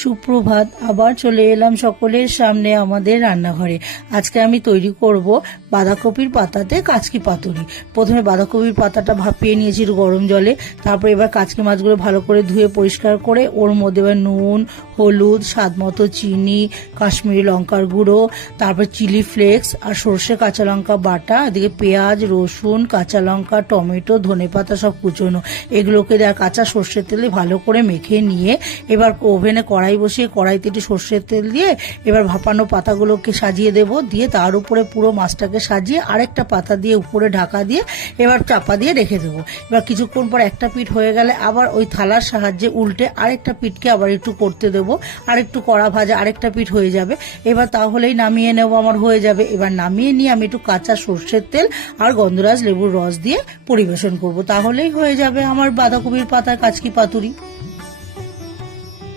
সুপ্রভাত। আবার চলে এলাম সকলের সামনে আমাদের রান্নাঘরে। আজকে আমি তৈরি করব বাঁধাকপির পাতাতে কাচকি পাতুরি। প্রথমে বাঁধাকপির পাতাটা ভাপিয়ে নিয়েছি গরম জলে, তারপর এবার কাচকি মাছগুলো ভালো করে ধুয়ে পরিষ্কার করে ওর মধ্যে এবার নুন, হলুদ, স্বাদ মতো চিনি, কাশ্মীরি লঙ্কার গুঁড়ো, তারপর চিলি ফ্লেক্স আর সর্ষে কাঁচা লঙ্কা বাটা, এদিকে পেঁয়াজ, রসুন, কাঁচা লঙ্কা, টমেটো, ধনেপাতা সব কুচোনো, এগুলোকে দেওয়া কাঁচা সর্ষের তেলে ভালো করে মেখে নিয়ে এবার ওভেনে কড়াই বসিয়ে কড়াইতে একটু সর্ষের তেল দিয়ে এবার ভাপানো পাতাগুলোকে সাজিয়ে দেব, দিয়ে তার উপরে পুরো মাছটাকে সাজিয়ে আরেকটা পাতা দিয়ে উপরে ঢাকা দিয়ে এবার চাপা দিয়ে রেখে দেবো। এবার কিছুক্ষণ পর একটা পিঠ হয়ে গেলে আবার ওই থালার সাহায্যে উল্টে আরেকটা পিঠকে আবার একটু করতে দেবো, আর একটু কড়া ভাজা আরেকটা পিঠ হয়ে যাবে। এবার তাহলেই নামিয়ে নেবো, আমার হয়ে যাবে। এবার নামিয়ে নিয়ে আমি একটু কাঁচা সর্ষের তেল আর গন্ধরাজ লেবুর রস দিয়ে পরিবেশন করব, তাহলেই হয়ে যাবে আমার বাঁধাকপির পাতার কাচকি পাতুরি।